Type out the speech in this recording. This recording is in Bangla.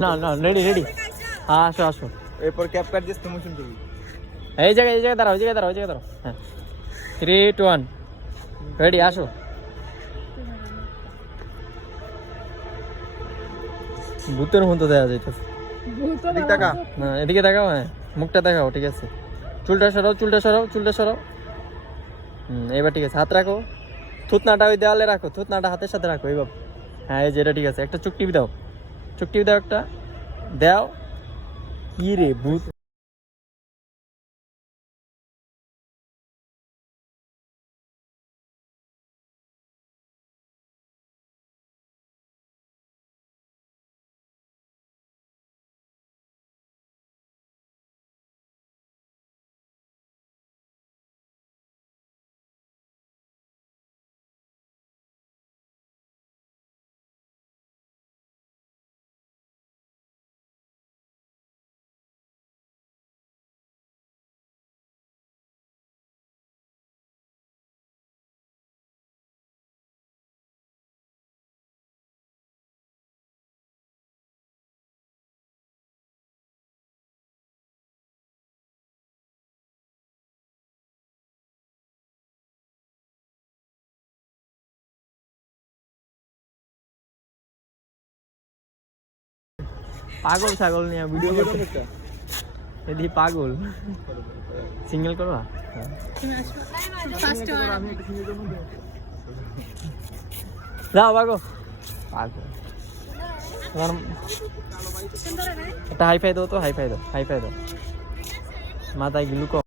না না রেডি রেডি হ্যাঁ আসো আসো এরপর ক্যাপ কাট দিয়ে স্লো মোশন করবি এই জায়গায় দাঁড়াও হ্যাঁ 3 2 1 রেডি আসো ভূতের মতো দেখা যাইতেছে এদিক টাকা না এদিকে দেখাও হ্যাঁ মুখটা দেখাও ঠিক আছে চুলটা সরাও এবার ঠিক আছে হাত রাখো থুতনাটা ওই দেওয়ালে রাখো থুতনাটা হাতের সাথে রাখো এইবার হ্যাঁ এই যে এটা ঠিক আছে একটা চুক টিপি দাও একটা দাও কি রে ভূত পাগল ছাগল নিয়ে ভিডিও করতে এদিকে পাগল সিঙ্গেল করো যাও পাগল একটা হাইফাই দাও মাথায় গ্লুকো